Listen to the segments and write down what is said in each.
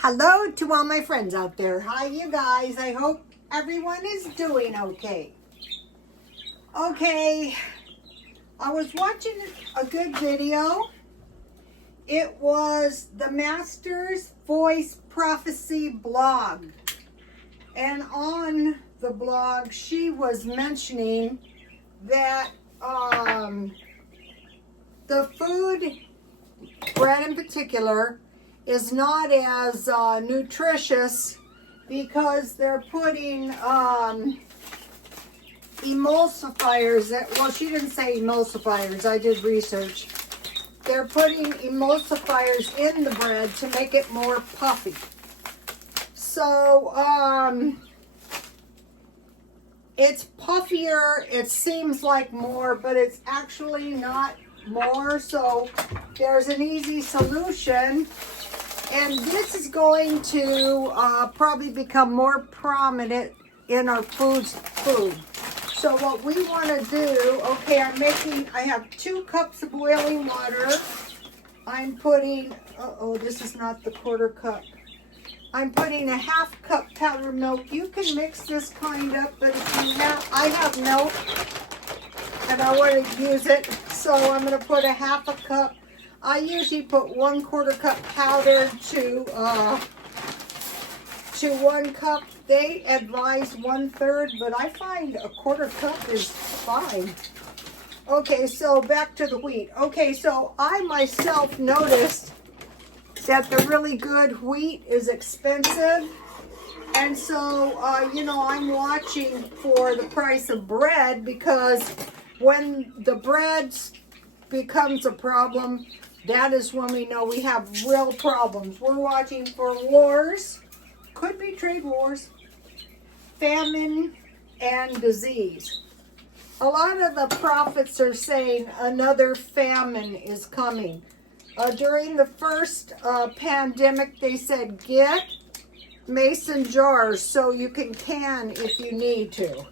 Hello to all my friends out there. Hi, you guys. I hope everyone is doing okay. Okay, I was watching a good video. It was the Master's Voice Prophecy blog. And on the blog, she was mentioning that the food, bread in particular, is not as nutritious because they're putting emulsifiers. Well, she didn't say emulsifiers. I did research. They're putting emulsifiers in the bread to make it more puffy. So it's puffier. It seems like more, but it's actually not more. So there's an easy solution. And this is going to probably become more prominent in our food. So what we want to do, okay, I have 2 cups of boiling water. I'm putting, this is not the quarter cup. I'm putting a 1/2 cup powdered milk. You can mix this kind up, but if you have, I have milk and I want to use it. So I'm going to put a 1/2 cup. I usually put 1/4 cup powder to 1 cup. They advise 1/3, but I find a 1/4 cup is fine. Okay, so back to the wheat. Okay, so I myself noticed that the really good wheat is expensive. And so, I'm watching for the price of bread, because when the bread becomes a problem, that is when we know we have real problems. We're watching for wars, could be trade wars, famine, and disease. A lot of the prophets are saying another famine is coming. During the first pandemic, they said get mason jars so you can if you need to.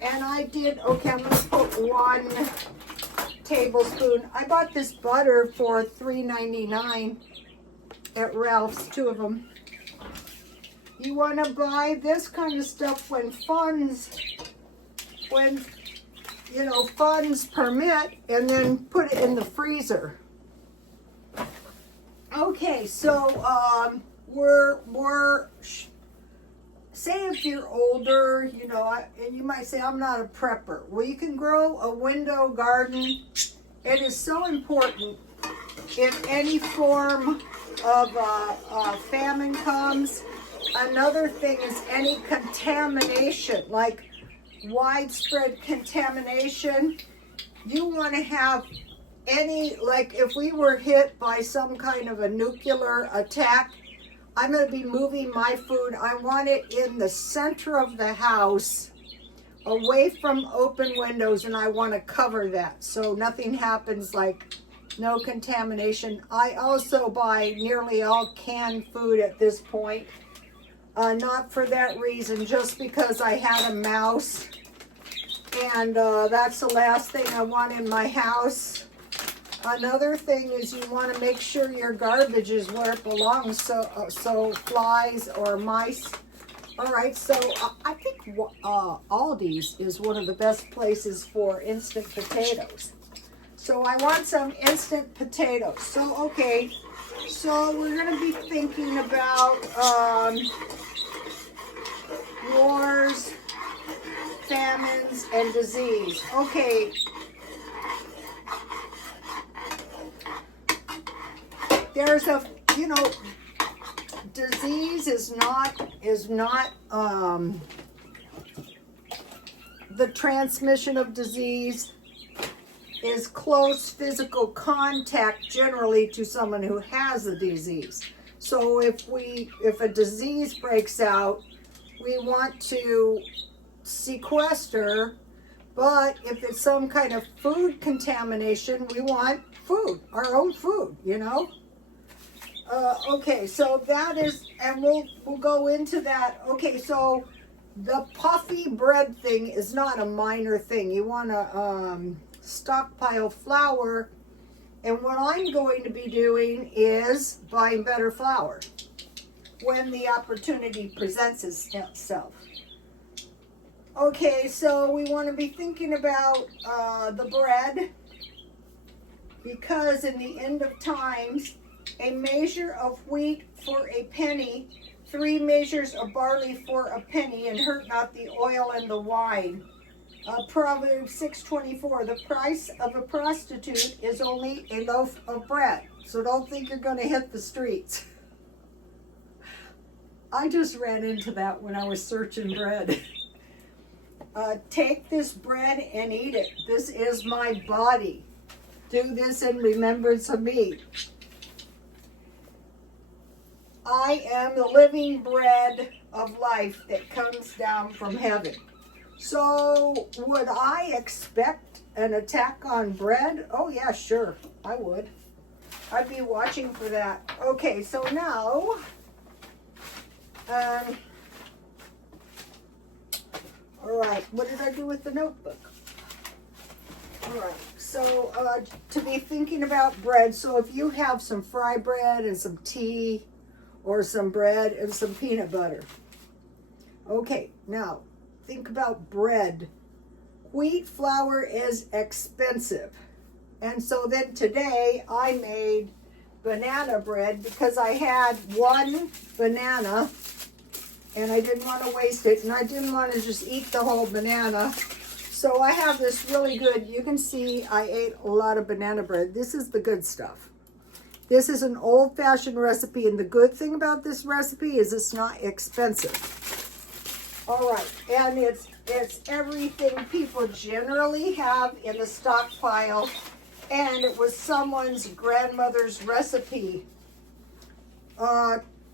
And I did, okay, I'm going to put 1 tablespoon. I bought this butter for $3.99 at Ralph's, 2 of them. You want to buy this kind of stuff when funds permit, and then put it in the freezer. Okay, so say if you're older, and you might say, I'm not a prepper. Well, you can grow a window garden. It is so important if any form of famine comes. Another thing is any contamination, like widespread contamination. You want to have like if we were hit by some kind of a nuclear attack, I'm going to be moving my food. I want it in the center of the house, away from open windows, and I want to cover that so nothing happens, like no contamination. I also buy nearly all canned food at this point. Not for that reason, just because I had a mouse, and that's the last thing I want in my house. Another thing is you want to make sure your garbage is where it belongs, so flies or mice. All right, so I think Aldi's is one of the best places for instant potatoes. So I want some instant potatoes. So, okay, so we're going to be thinking about wars, famines, and disease. Okay. There's disease is not the transmission of disease is close physical contact generally to someone who has the disease. So if a disease breaks out, we want to sequester, but if it's some kind of food contamination, we want food, our own food, Okay, so that is, and we'll go into that. Okay, so the puffy bread thing is not a minor thing. You want to stockpile flour, and what I'm going to be doing is buying better flour. when the opportunity presents itself. Okay, so we want to be thinking about the bread, because in the end of times, a measure of wheat for a penny, 3 measures of barley for a penny, and hurt not the oil and the wine. Proverbs 6:24, the price of a prostitute is only a loaf of bread. So don't think you're going to hit the streets. I just ran into that when I was searching bread. Take this bread and eat it. This is my body. Do this in remembrance of me. I am the living bread of life that comes down from heaven. So would I expect an attack on bread? Oh yeah, sure, I would. I'd be watching for that. Okay, so now, all right, what did I do with the notebook? All right, so to be thinking about bread, so if you have some fry bread and some tea, or some bread and some peanut butter. Okay, now, think about bread. Wheat flour is expensive. And so then today I made banana bread because I had 1 banana and I didn't want to waste it, and I didn't want to just eat the whole banana. So I have this really good, you can see I ate a lot of banana bread. This is the good stuff. This is an old-fashioned recipe, and the good thing about this recipe is it's not expensive. All right, and it's everything people generally have in the stockpile, and it was someone's grandmother's recipe.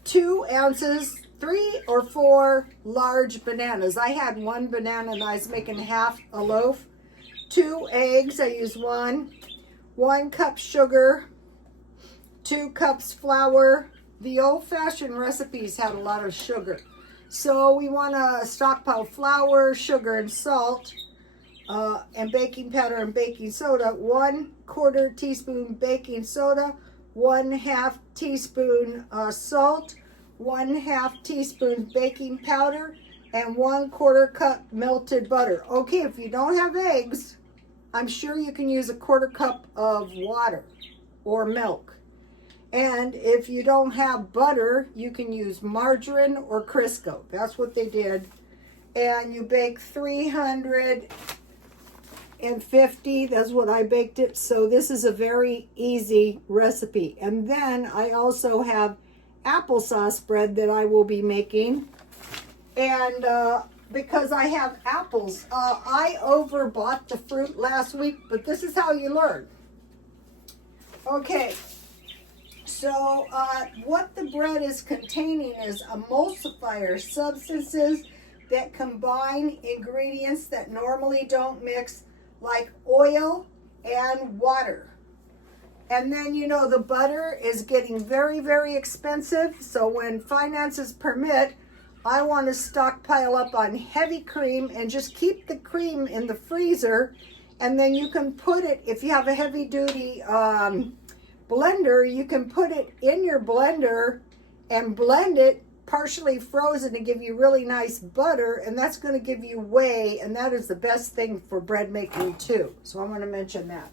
2 ounces, 3 or 4 large bananas. I had 1 banana, and I was making half a loaf. 2 eggs, I used 1. 1 cup sugar. 2 cups flour. The old-fashioned recipes had a lot of sugar. So we want to stockpile flour, sugar, and salt, and baking powder and baking soda. 1/4 teaspoon baking soda, 1/2 teaspoon salt, 1/2 teaspoon baking powder, and 1/4 cup melted butter. Okay, if you don't have eggs, I'm sure you can use 1/4 cup of water or milk. And if you don't have butter, you can use margarine or Crisco. That's what they did. And you bake 350. That's what I baked it. So this is a very easy recipe. And then I also have applesauce bread that I will be making. And because I have apples, I overbought the fruit last week, but this is how you learn. Okay. So what the bread is containing is emulsifier substances that combine ingredients that normally don't mix, like oil and water. And then, you know, the butter is getting very, very expensive. So when finances permit, I want to stockpile up on heavy cream and just keep the cream in the freezer. And then you can put it, if you have a heavy duty blender, you can put it in your blender and blend it partially frozen to give you really nice butter, and that's going to give you whey, and that is the best thing for bread making too. So I want to mention that.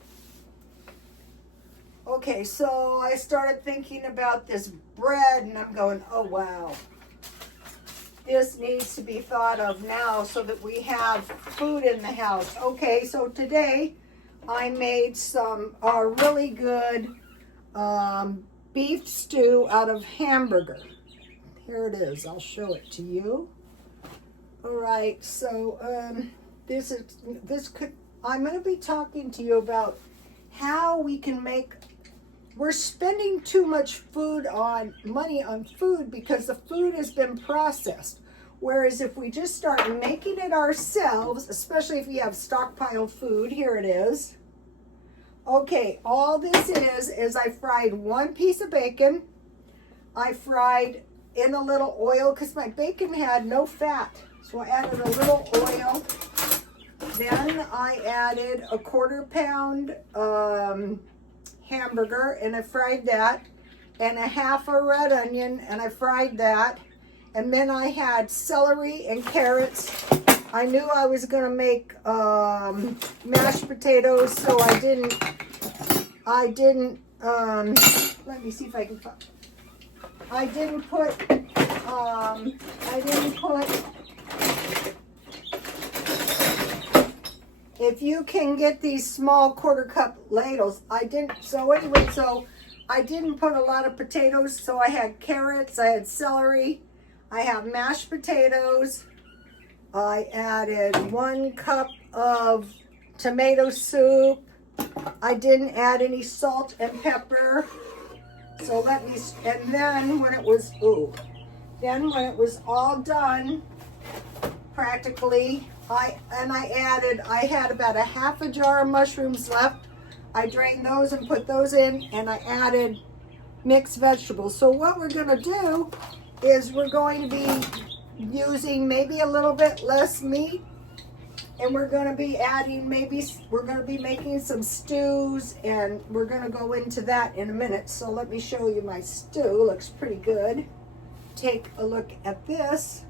Okay, so I started thinking about this bread, and I'm going, oh wow, this needs to be thought of now so that we have food in the house. Okay, so today I made some really good beef stew out of hamburger. Here it is. I'll show it to you. All right. So I'm going to be talking to you about how we can make. We're spending too much money on food because the food has been processed. Whereas if we just start making it ourselves, especially if you have stockpile food, here it is. Okay, all this is I fried 1 piece of bacon. I fried in a little oil because my bacon had no fat. So I added a little oil. Then I added a 1/4 pound hamburger and I fried that. and a half a red onion, and I fried that. And then I had celery and carrots. I knew I was going to make mashed potatoes, so I didn't, let me see if I can, I didn't put, if you can get these small quarter-cup ladles, I didn't, so anyway, so I didn't put a lot of potatoes, so I had carrots, I had celery, I have mashed potatoes, I added 1 cup of tomato soup, I didn't add any salt and pepper, so let me, and then when it was, all done, practically, I had about a half a jar of mushrooms left. I drained those and put those in, and I added mixed vegetables. So what we're going to do is we're going to be using maybe a little bit less meat, and we're going to be adding, we're going to be making some stews, and we're going to go into that in a minute. So let me show you my stew. Looks pretty good. Take a look at this.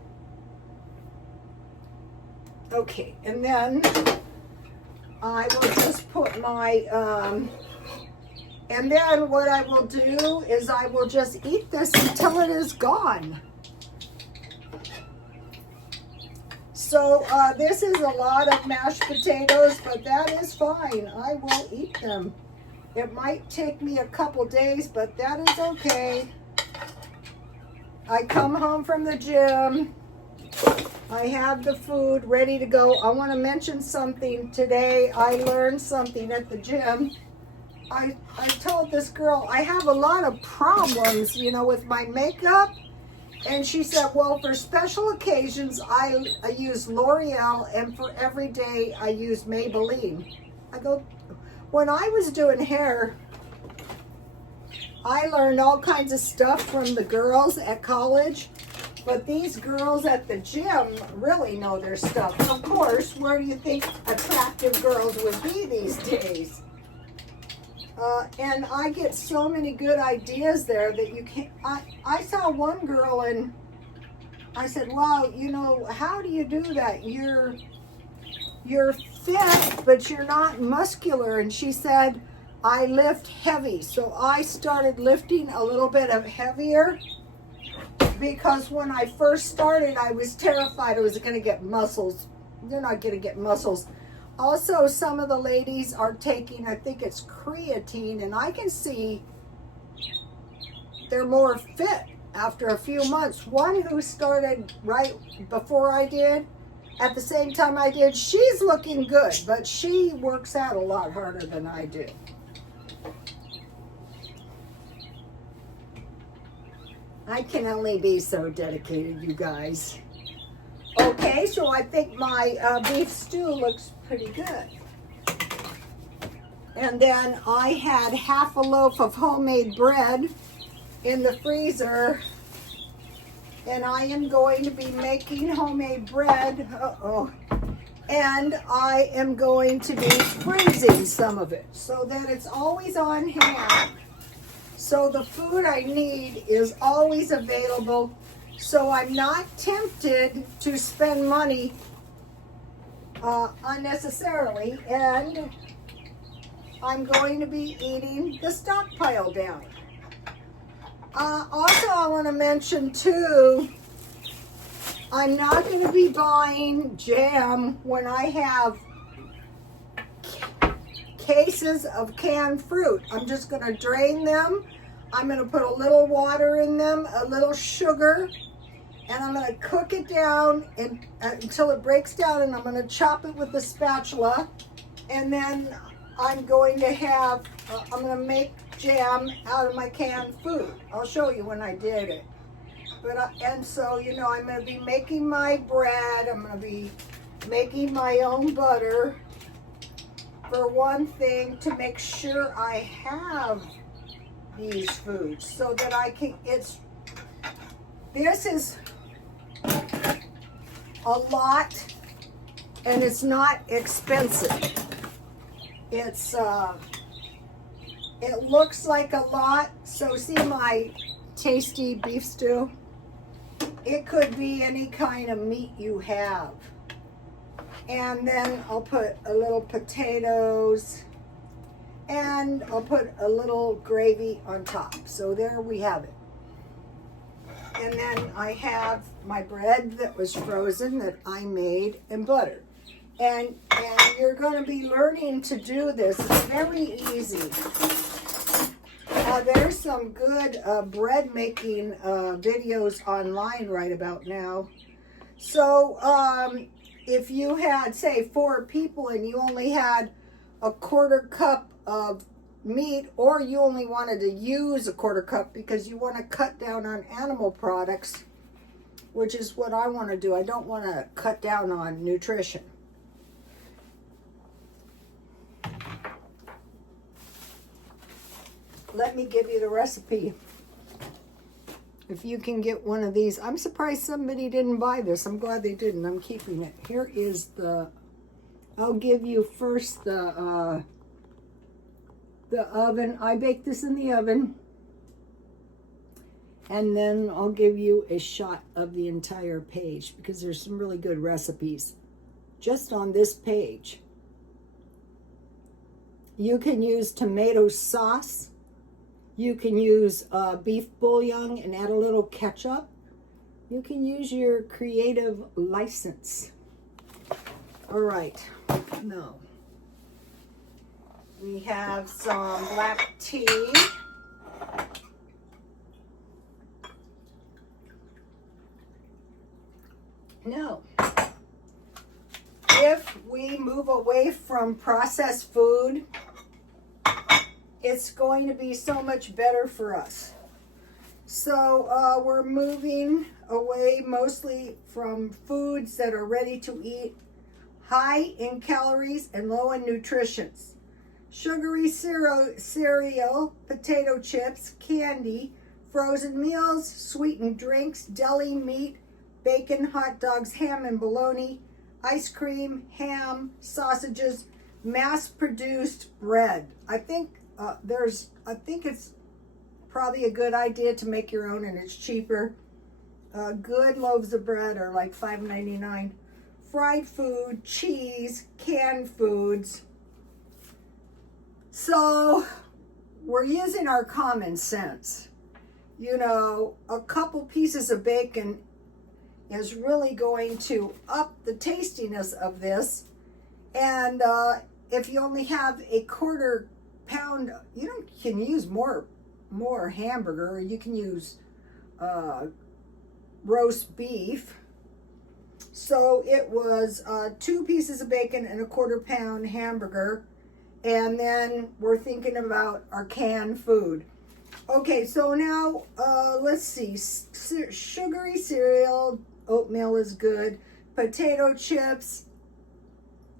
Okay, and then I will just put my, and then what I will do is I will just eat this until it is gone. So this is a lot of mashed potatoes, but that is fine. I will eat them. It might take me a couple days, but that is okay. I come home from the gym. I have the food ready to go. I want to mention something today. I learned something at the gym. I told this girl I have a lot of problems, you know, with my makeup. And she said, well, for special occasions, I use L'Oreal, and for every day, I use Maybelline. I go, when I was doing hair, I learned all kinds of stuff from the girls at college, but these girls at the gym really know their stuff. Of course, where do you think attractive girls would be these days? And I get so many good ideas there that you can't. I saw one girl and I said, wow, you know, how do you do that? You're fit, but you're not muscular. And she said, I lift heavy. So I started lifting a little bit of heavier, because when I first started, I was terrified I was going to get muscles. You're not going to get muscles. Also, some of the ladies are taking, I think it's creatine, and I can see they're more fit after a few months. One who started right before I did, at the same time I did, she's looking good, but she works out a lot harder than I do. I can only be so dedicated, you guys. Okay, so I think my beef stew looks pretty good. And then I had half a loaf of homemade bread in the freezer. And I am going to be making homemade bread. And I am going to be freezing some of it so that it's always on hand. So the food I need is always available. So I'm not tempted to spend money unnecessarily, and I'm going to be eating the stockpile down. Also, I want to mention too, I'm not going to be buying jam when I have cases of canned fruit. I'm just going to drain them. I'm going to put a little water in them, a little sugar, and I'm going to cook it down until it breaks down, and I'm going to chop it with a spatula, and then I'm going to make jam out of my canned food. I'll show you when I did it. And so, you know, I'm going to be making my bread. I'm going to be making my own butter, for one thing, to make sure I have these foods so that I can, this is a lot, and it's not expensive. It looks like a lot, So see my tasty beef stew? It could be any kind of meat you have. And then I'll put a little potatoes and I'll put a little gravy on top. So there we have it. And then I have my bread that was frozen that I made and butter. And you're going to be learning to do this. It's very easy. There's some good bread making videos online right about now. So if you had, say, 4 people and you only had a 1/4 cup of meat, or you only wanted to use a 1/4 cup because you want to cut down on animal products, which is what I want to do. I don't want to cut down on nutrition. Let me give you the recipe. If you can get one of these. I'm surprised somebody didn't buy this. I'm glad they didn't. I'm keeping it. Here is the, I'll give you first the oven. I baked this in the oven. And then I'll give you a shot of the entire page because there's some really good recipes just on this page. You can use tomato sauce. You can use beef bouillon and add a little ketchup. You can use your creative license. All right, now we have some black tea. Now, if we move away from processed food, it's going to be so much better for us. So we're moving away mostly from foods that are ready to eat, high in calories and low in nutrition. Sugary cereal, potato chips, candy, frozen meals, sweetened drinks, deli meat, bacon, hot dogs, ham and bologna, ice cream, ham, sausages, mass-produced bread. I think it's probably a good idea to make your own, and it's cheaper. Good loaves of bread are like $5.99. Fried food, cheese, canned foods. So we're using our common sense. You know, a couple pieces of bacon is really going to up the tastiness of this. And if you only have a 1/4 pound, you can use more hamburger. You can use roast beef. So it was 2 pieces of bacon and a 1/4 pound hamburger. And then we're thinking about our canned food. Okay, so now let's see. Sugary cereal, oatmeal is good. Potato chips,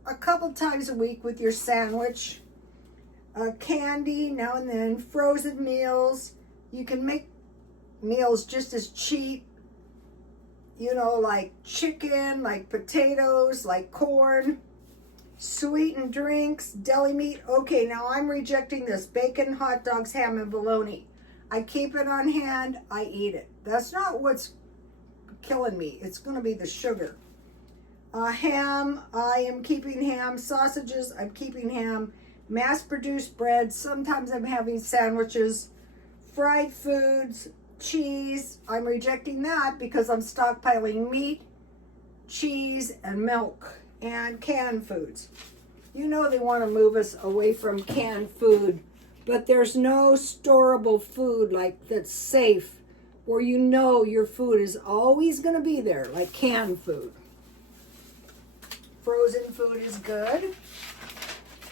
a couple times a week with your sandwich. Candy now and then. Frozen meals. You can make meals just as cheap. You know, like chicken, like potatoes, like corn. Sweetened drinks, deli meat. Okay, now I'm rejecting this. Bacon, hot dogs, ham, and bologna. I keep it on hand. I eat it. That's not what's killing me. It's going to be the sugar. Ham, I am keeping ham. Sausages, I'm keeping ham. Mass-produced bread, sometimes I'm having sandwiches. Fried foods, cheese, I'm rejecting that because I'm stockpiling meat, cheese, and milk, and canned foods. You know they want to move us away from canned food, but there's no storable food like that's safe, where you know your food is always going to be there, like canned food. Frozen food is good.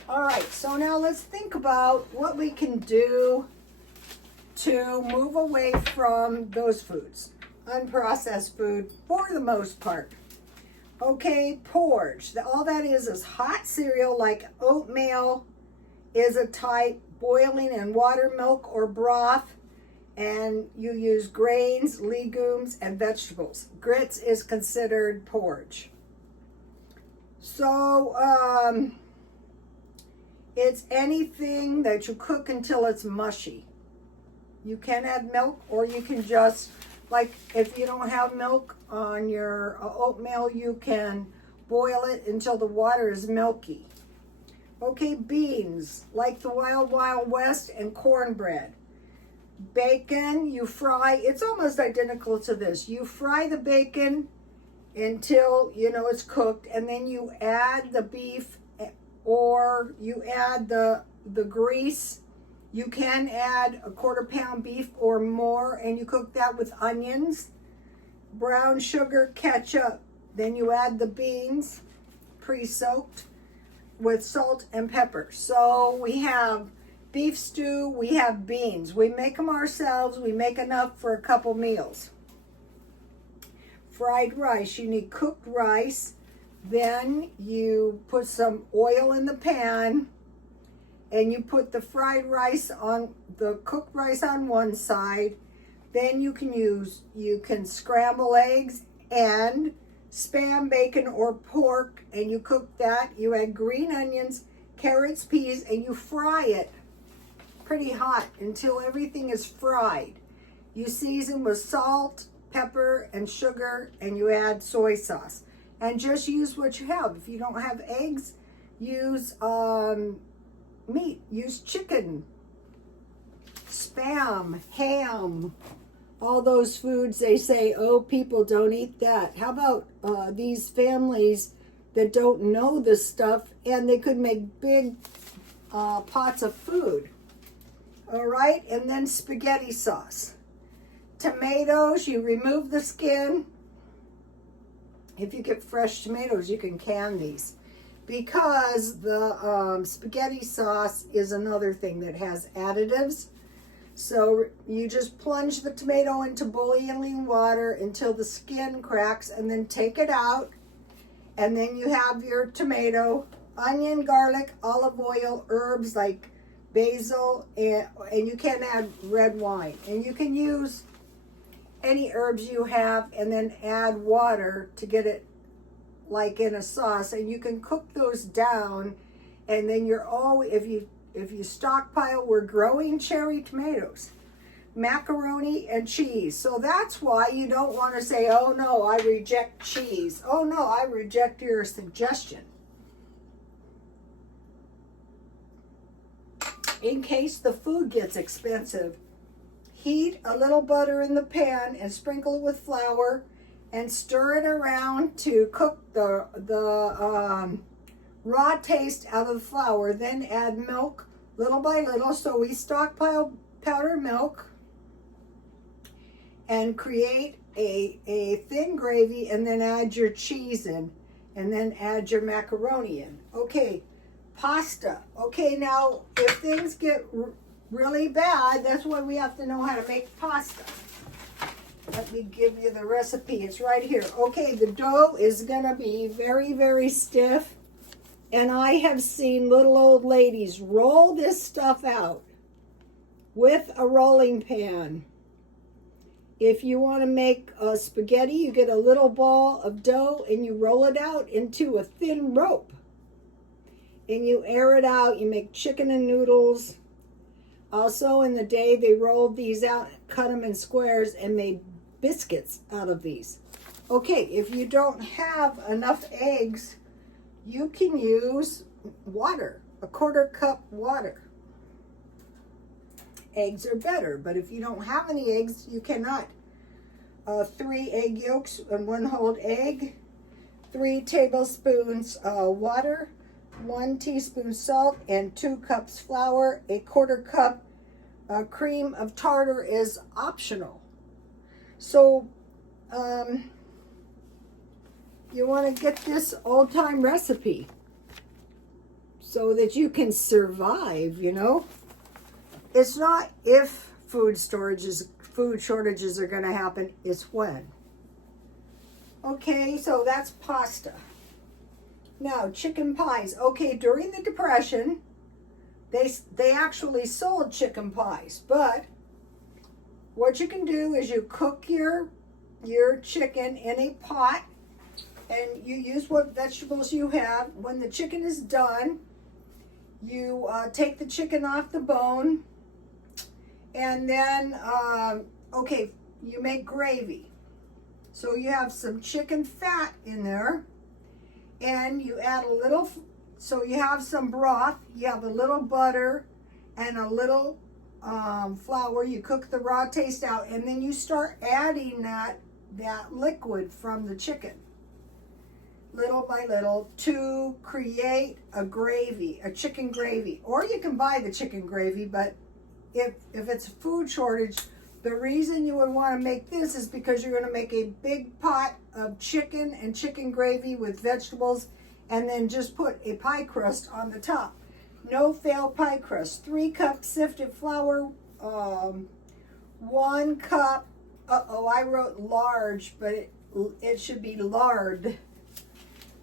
All right, so now let's think about what we can do to move away from those foods. Unprocessed food, for the most part. Okay, porridge. All that is hot cereal like oatmeal is a type, boiling in water, milk, or broth. And you use grains, legumes, and vegetables. Grits is considered porridge. So, it's anything that you cook until it's mushy. You can add milk, or you can just, like if you don't have milk on your oatmeal, you can boil it until the water is milky. Okay, beans, like the Wild Wild West, and cornbread. Bacon, you fry, it's almost identical to this. You fry the bacon until, you know, it's cooked, and then you add the beef, or you add the grease. You can add a 1/4 pound beef or more, and you cook that with onions, brown sugar, ketchup. Then you add the beans, pre-soaked, with salt and pepper. So we have beef stew, we have beans. We make them ourselves. We make enough for a couple meals. Fried rice, you need cooked rice. Then you put some oil in the pan, and you put the fried rice on, the cooked rice on one side. Then you can scramble eggs and Spam, bacon, or pork, and you cook that. You add green onions, carrots, peas, and you fry it pretty hot until everything is fried. You season with salt, pepper, and sugar, and you add soy sauce. And just use what you have. If you don't have eggs, use meat. Use chicken, Spam, ham, all those foods. They say, oh, people don't eat that. How about these families that don't know this stuff, and they could make big pots of food. All right, and then spaghetti sauce. Tomatoes, you remove the skin. If you get fresh tomatoes, you can can these, because the spaghetti sauce is another thing that has additives. So you just plunge the tomato into boiling water until the skin cracks, and then take it out. And then you have your tomato, onion, garlic, olive oil, herbs like basil, and you can add red wine. And you can use any herbs you have, and then add water to get it like in a sauce. And you can cook those down, and then you're always, if you stockpile, we're growing cherry tomatoes, macaroni, and cheese. So that's why you don't want to say, oh no, I reject cheese. Oh no, I reject your suggestion. In case the food gets expensive, heat a little butter in the pan and sprinkle it with flour and stir it around to cook the raw taste out of the flour. Then add milk little by little. So we stockpile powdered milk and create a thin gravy, and then add your cheese in, and then add your macaroni in. Okay, pasta. Okay, now if things get really bad, that's why we have to know how to make pasta. Let me give you the recipe. It's right here. Okay, the dough is gonna be very, very stiff. And I have seen little old ladies roll this stuff out with a rolling pan. If you want to make a spaghetti, you get a little ball of dough and you roll it out into a thin rope. And you air it out. You make chicken and noodles. Also, in the day, they rolled these out, cut them in squares, and made biscuits out of these. Okay, if you don't have enough eggs, you can use water, a 1/4 cup water. Eggs are better, but if you don't have any eggs, you cannot. 3 egg yolks and 1 whole egg, 3 tablespoons water, 1 teaspoon salt, and 2 cups flour. A 1/4 cup cream of tartar is optional. So you want to get this old-time recipe so that you can survive, you know. It's not if food shortages are going to happen, it's when. Okay, so that's pasta. Now, chicken pies. Okay, during the Depression, they actually sold chicken pies, but what you can do is you cook your chicken in a pot, and you use what vegetables you have. When the chicken is done, you take the chicken off the bone, And then, okay, you make gravy. So you have some chicken fat in there, and you add a little, so you have some broth, you have a little butter, and a little flour. You cook the raw taste out, and then you start adding that liquid from the chicken, little by little, to create a gravy, a chicken gravy. Or you can buy the chicken gravy, but if it's a food shortage, the reason you would want to make this is because you're going to make a big pot of chicken and chicken gravy with vegetables, and then just put a pie crust on the top. No fail pie crust. 3 cups sifted flour, 1 cup, I wrote large, but it should be lard.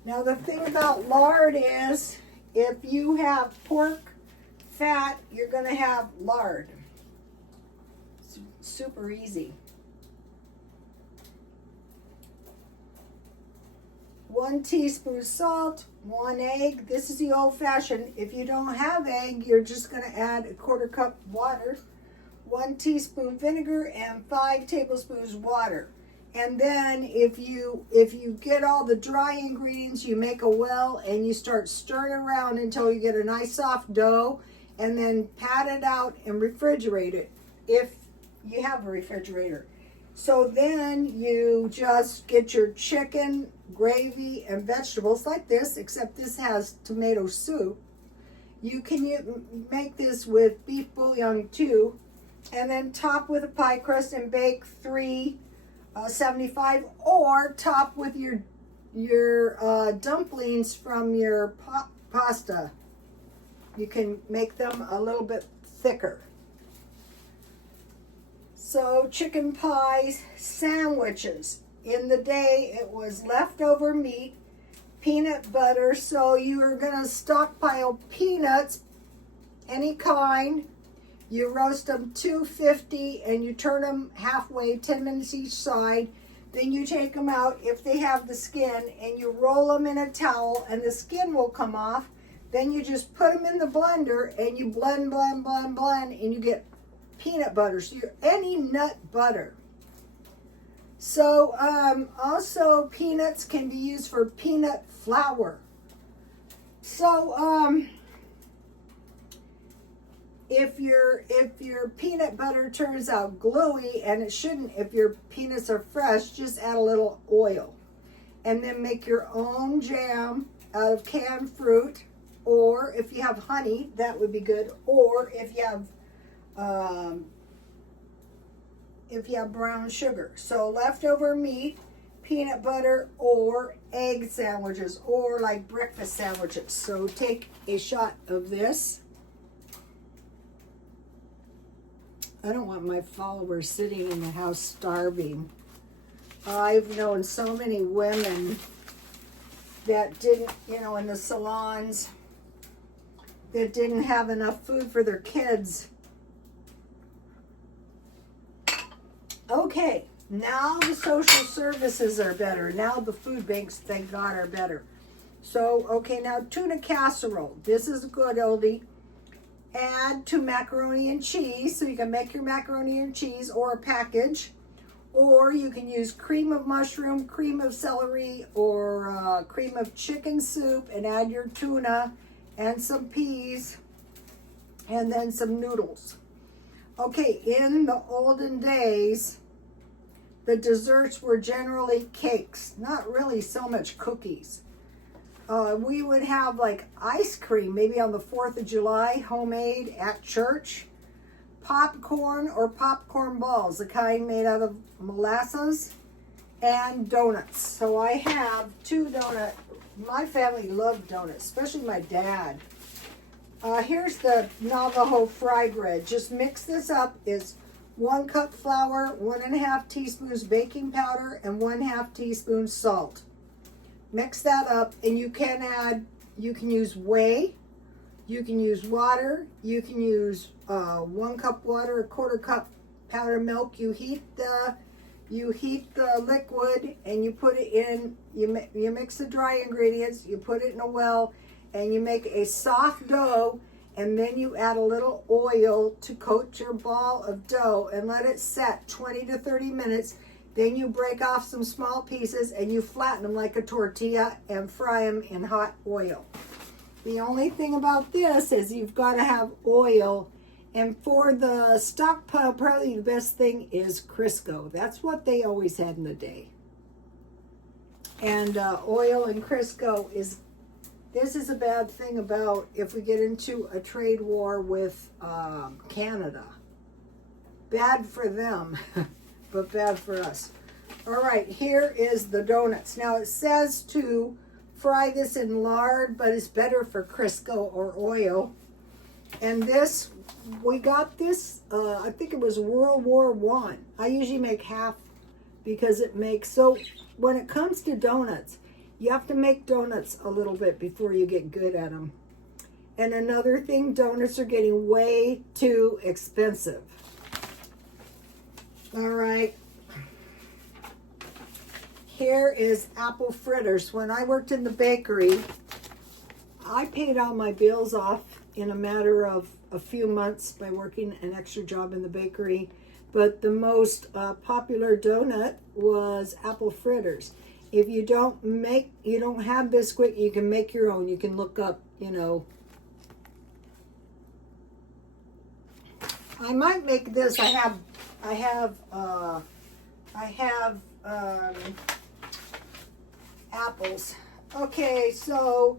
Now the thing about lard is, if you have pork fat, you're going to have lard. It's super easy. 1 teaspoon salt, 1 egg. This is the old-fashioned. If you don't have egg, you're just going to add a 1/4 cup water, 1 teaspoon vinegar, and 5 tablespoons water. And then if you get all the dry ingredients, you make a well and you start stirring around until you get a nice soft dough, and then pat it out and refrigerate it if you have a refrigerator. So then you just get your chicken, gravy, and vegetables like this, except this has tomato soup. You can make this with beef bouillon too, and then top with a pie crust and bake 375, or top with your dumplings from your pasta. You can make them a little bit thicker. So chicken pies, sandwiches. In the day, it was leftover meat, peanut butter. So you are going to stockpile peanuts, any kind. You roast them 250 and you turn them halfway, 10 minutes each side. Then you take them out if they have the skin, and you roll them in a towel, and the skin will come off. Then you just put them in the blender and you blend, and you get peanut butter. So any nut butter. So also peanuts can be used for peanut flour. So if your peanut butter turns out gluey, and it shouldn't, if your peanuts are fresh, just add a little oil, and then make your own jam out of canned fruit. Or if you have honey, that would be good. Or if you have brown sugar. So leftover meat, peanut butter, or egg sandwiches, or like breakfast sandwiches. So take a shot of this. I don't want my followers sitting in the house starving. I've known so many women that didn't, in the salons, that didn't have enough food for their kids. Okay, now the social services are better. Now the food banks, thank God, are better. So, okay, now tuna casserole. This is a good oldie. Add to macaroni and cheese. So you can make your macaroni and cheese, or a package. Or you can use cream of mushroom, cream of celery, or cream of chicken soup, and add your tuna and some peas, and then some noodles. Okay, in the olden days, the desserts were generally cakes, not really so much cookies. We would have like ice cream, maybe on the 4th of July, homemade at church. Popcorn or popcorn balls, the kind made out of molasses, and donuts. So I have 2 donuts. My family loved donuts, especially my dad. Here's the Navajo fry bread. Just mix this up. It's 1 cup flour, 1.5 teaspoons baking powder, and 1/2 teaspoon salt. Mix that up, and you can use whey, you can use water, you can use 1 cup water, 1/4 cup powdered milk. You heat the liquid, and you put it in. You mix the dry ingredients. You put it in a well, and you make a soft dough, and then you add a little oil to coat your ball of dough and let it set 20 to 30 minutes. Then you break off some small pieces and you flatten them like a tortilla and fry them in hot oil. The only thing about this is you've got to have oil. And for the Stockpile, probably the best thing is Crisco. That's what they always had in the day. And oil and Crisco this is a bad thing about if we get into a trade war with Canada. Bad for them, but bad for us. All right, here is the donuts. Now it says to fry this in lard, but it's better for Crisco or oil. And this, we got this, I think it was World War I. I usually make half because it makes, so when it comes to donuts, you have to make donuts a little bit before you get good at them. And another thing, donuts are getting way too expensive. All right. Here is apple fritters. When I worked in the bakery, I paid all my bills off in a matter of a few months by working an extra job in the bakery. But the most popular donut was apple fritters. If you don't have Bisquick, you can make your own. You can look up, I might make this. I have apples. Okay, so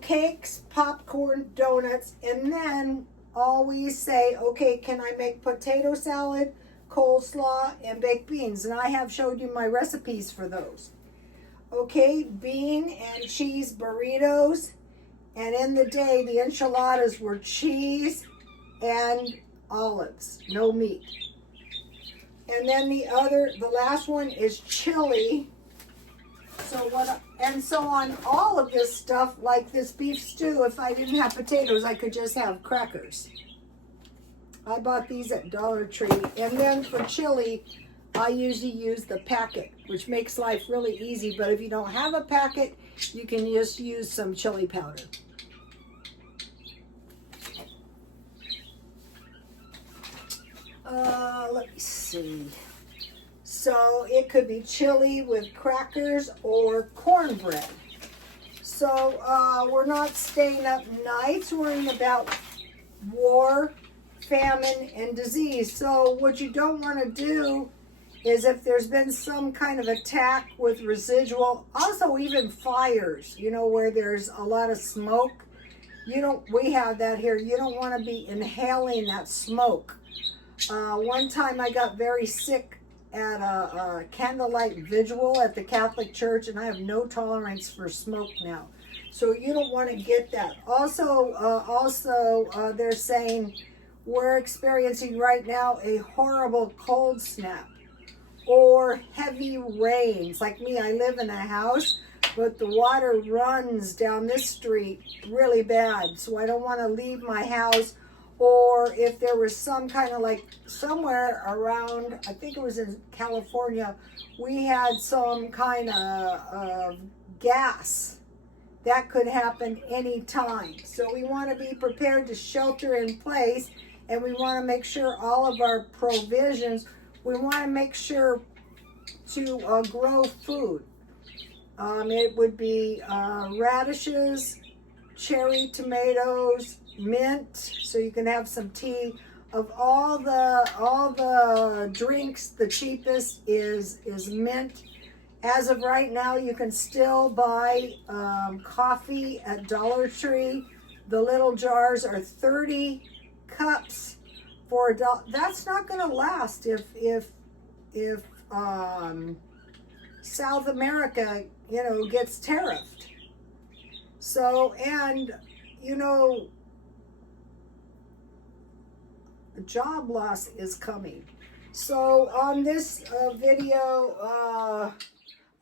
cakes, popcorn, donuts, and then always say, okay, can I make potato salad, coleslaw, and baked beans? And I have showed you my recipes for those. Okay, bean and cheese burritos. And in the day, the enchiladas were cheese and olives, no meat. And then the last one is chili. So on all of this stuff, like this beef stew, if I didn't have potatoes, I could just have crackers. I bought these at Dollar Tree. And then for chili, I usually use the packet, which makes life really easy. But if you don't have a packet, you can just use some chili powder. Let me see. So it could be chili with crackers or cornbread. So we're not staying up nights worrying about war, famine, and disease. So what you don't want to do is if there's been some kind of attack with residual, also even fires, where there's a lot of smoke. We have that here. You don't want to be inhaling that smoke. One time I got very sick at a candlelight vigil at the Catholic Church, and I have no tolerance for smoke now. So you don't want to get that. Also, they're saying we're experiencing right now a horrible cold snap or heavy rains. Like me, I live in a house, but the water runs down this street really bad. So I don't want to leave my house. Or if there was some kind of somewhere around, I think it was in California, we had some kind of gas. That could happen anytime. So we want to be prepared to shelter in place, and we want to make sure all of our provisions, we want to make sure to grow food. It would be radishes, cherry tomatoes, mint, so you can have some tea. Of all the drinks, the cheapest is mint. As of right now, you can still buy coffee at Dollar Tree. The little jars are 30 cups for $1. That's not going to last if South America, gets tariffed. So, and job loss is coming. So on this video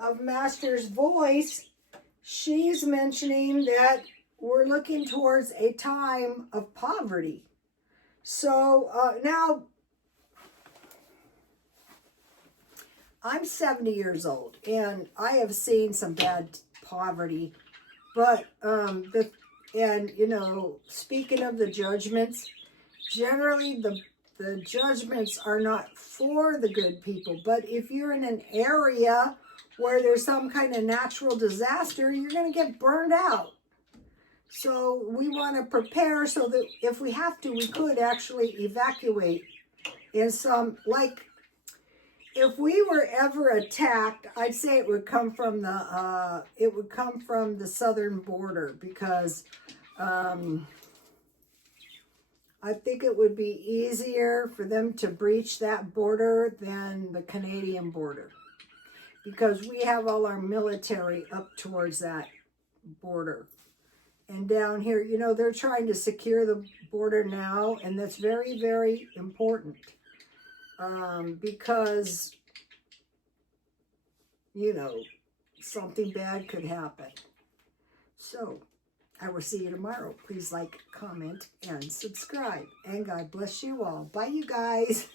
of Master's Voice, she's mentioning that we're looking towards a time of poverty. So now I'm 70 years old and I have seen some bad poverty, but the And, you know, speaking of the judgments, generally the judgments are not for the good people. But if you're in an area where there's some kind of natural disaster, you're going to get burned out. So we want to prepare so that if we have to, we could actually evacuate in some, like, if we were ever attacked, I'd say it would come from the southern border, because I think it would be easier for them to breach that border than the Canadian border, because we have all our military up towards that border. And down here, you know, they're trying to secure the border now, and that's very, very important. Because, you know, something bad could happen. So, I will see you tomorrow. Please like, comment, and subscribe. And God bless you all. Bye, you guys.